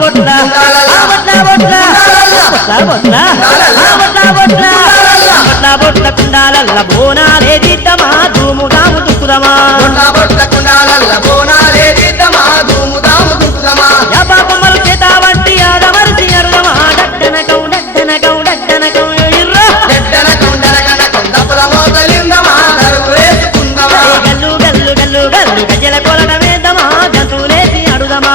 బొట్ల బొట్ల కుండాలల్ల బోనాలే దిద్దమా ధూము దాము దుక్కుదమా బాబమ్మలు చేత వంటి ఆడమరిసి అరుదమా డట్టన కౌ గల్లు గల్లు గల్లు గల్లు గజల కొలటమేద్దామా గంతులేసి అడుదమా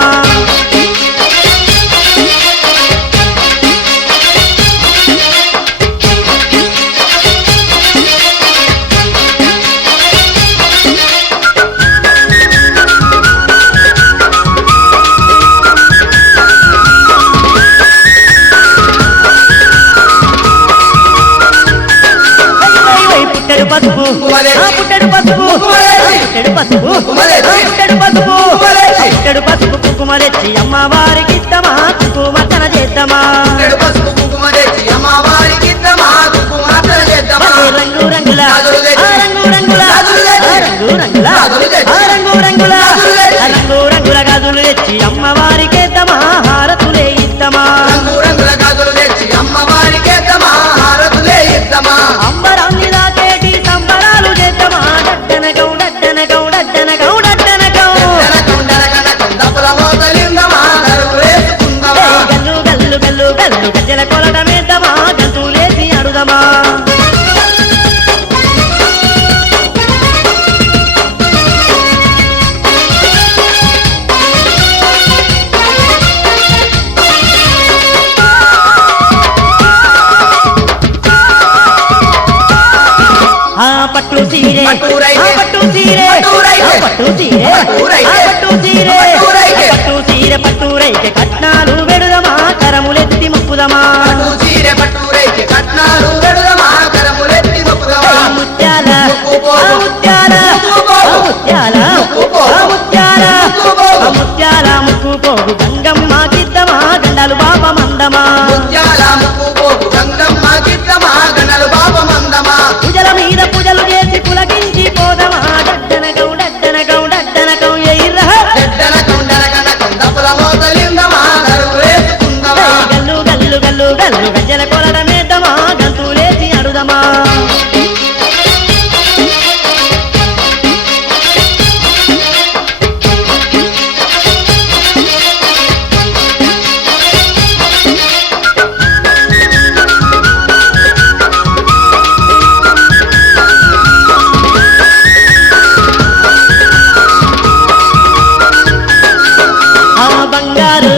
పుట్టెడు పసుపు కుంకుమరెచ్చి అమ్మవారికి ఇద్దమా కుంకుమర్చన చేద్దామా రంగు రంగుల గాజులు తెచ్చి అమ్మవారికి ఇద్దమా హారతులే ఇద్దమా అంబరాన్ని దాకేటి సంబరాలు చేద్దామా గల్లు గల్లు గల్లు గజ్జల కొలటమేద్దామా గంతులేసి అడుదమా పట్టు సీరే పట్టురైకి కట్నాలు వెడుదమా కరములెత్తి మొక్కుదమా ముత్యాల ముక్కు పోగు గంగమ్మ గిద్దమా గండాలు బాబ మందమా పూజల మీద పూజలు చేసి పులకించి పోదమా డడ్డన గౌ గల్లు గల్లు గల్లు గల్లు గజ్జల కొలటమేద్దామా గంతులేసి అడుదమా బంగారు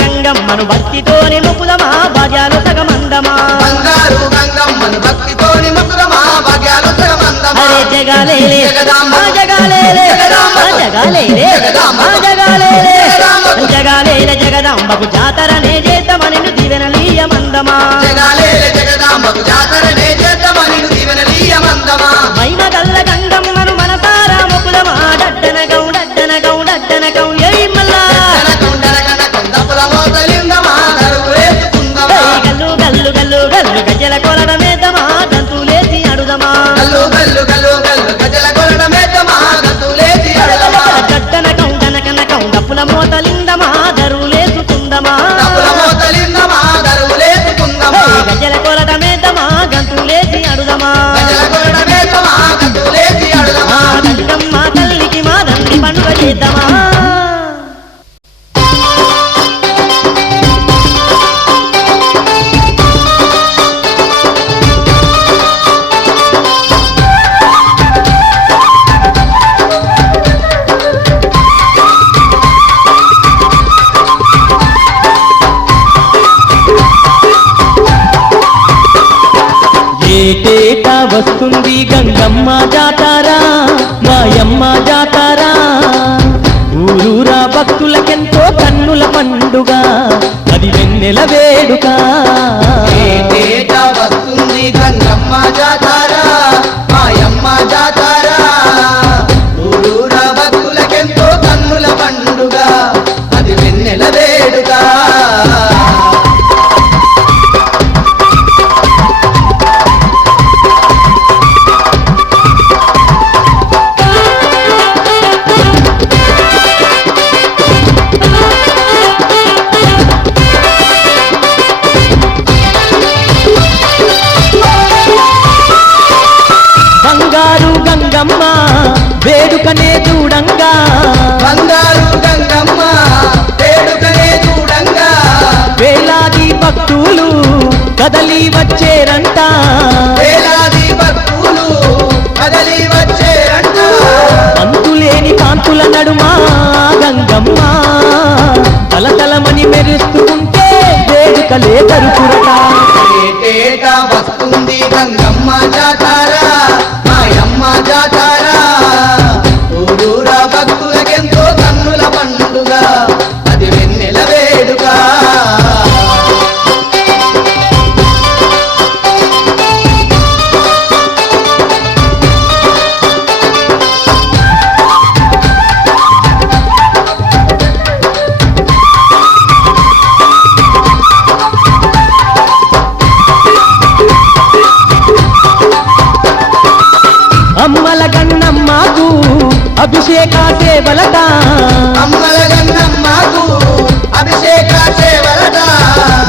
గంగమ్మను భక్తితోని మొక్కుదమా భాగ్యాలు సగమందమా అరే జగాలేలే జగదాంబకు జాతరనే చేద్దామని దీవెనలీయమందమా మైమ గల్ల గంగమ్మను మనసారా మొక్కుదమా డడ్డన గౌ ఏయ్ మల్లా గల్లు గల్లు గల్లు గల్లు గజ్జల కొలటమేద్దామా గంతులేసి అడుదమా డడ్డన కౌ డప్పుల మోతలిందమా దరువులేసుకుందమా గజ్జల కొలటమేద్దామా గంతులేసి అడుదమా గంగమ్మ తల్లికి మా దండి పండుగ చేద్దామా ఏటేటా వస్తుంది గంగమ్మ జాతారా మాయమ్మ జాతారా ఊరూరా భక్తులకెంతో కన్నుల పండుగ అది వెన్నెల వేడుక ఏటేటా వస్తుంది గంగమ్మ జాతారా మాయమ్మ జాతారా ఊరూరా భక్తులకెంతో కన్నుల పండుగ అది వెన్నెల వేడుక నడుమా గంగమ్మ తలతలమని మెరుస్తుంటే వేడుకలే తరుపురట ఏటేటా వస్తుంది గంగమ్మ జాతర మాయమ్మ జాతర ఊరూరా భక్తులకెంతో కన్నుల పండుగ అది వెన్నెల వేడుక అమ్మల గన్నమ్మకు అభిషేక సేవలట అమ్మల గంగమ్మకు అభిషేక సేవలట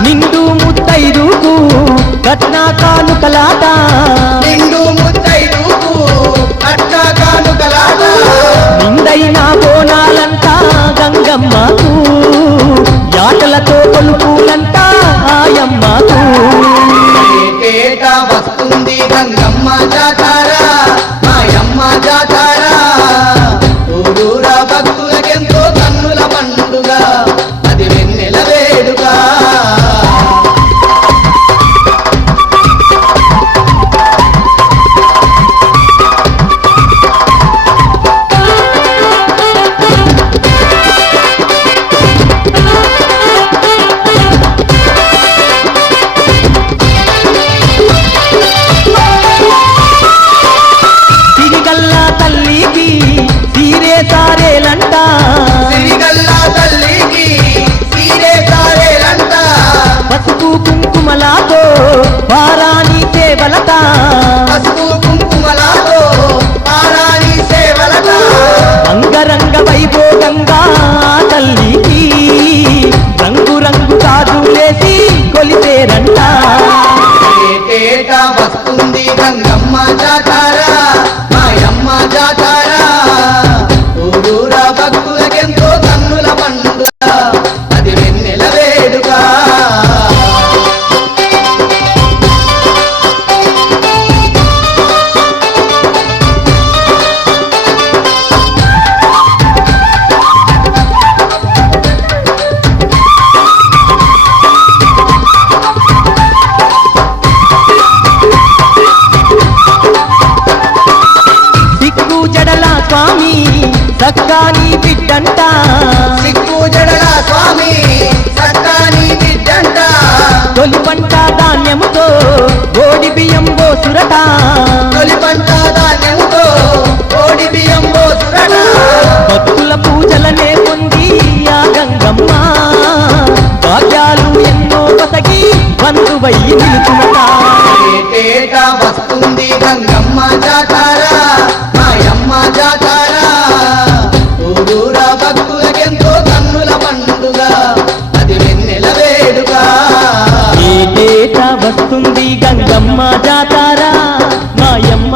నిండు ముత్తైదుకు కట్న కానుకలాట నిండు ముత్తైదుకు కట్న కానుకలాట నిండైన బోనాలంట గంగమ్మకు యాటలతో కొలుపులంట ఆయమ్మకు ఏటేటా వస్తుంది గంగమ్మ జాతర మాయమ్మ జాతర ఊరూరా భక్తులకెంతో కన్నుల పండుగ అది వెన్నెల వేడుక సిరిగల్ల తల్లికి తీరే సారేలంట సిరిగల్లా తల్లికి సీరే సారేలంట పసుపు కుంకుమలాతో వారాని సేవలట పసుపు కుంకుమలాతో పారాణి సేవలట అంగరంగ వైభోగంగా తల్లికి రంగు రంగు గాజులేసి కొలిపేరంట ఏటేటా వస్తుంది గంగమ్మ జాతర మాయమ్మ జాతర ఊరూరా భక్తులకెంతో కన్నుల పండుగ అది వెన్నెల వేడుక సిక్కు జడల స్వామి సక్కాని బిడ్డంట సిక్కు జడల స్వామి సత్తాని బిడ్డంట తొలి పంట ధాన్యముతో గోడి బియ్యం పోసురట తొలి పంట ధాన్యంతో కోడి బియ్యం పోసురట భక్తుల పూజలనే పొంది ఆ గంగమ్మ భాగ్యాలు ఎన్నో కొసగి బంధువై నిలుచునట ఏటేటా వస్తుంది గంగమ్మ జాతర మాయమ్మ జాతర ఊరూరా భక్తులకెంతో కన్నుల పండుగ అది వెన్నెల వేడుక ఏటేటా వస్తుంది గంగమ్మ జాతారా మాయమ్మ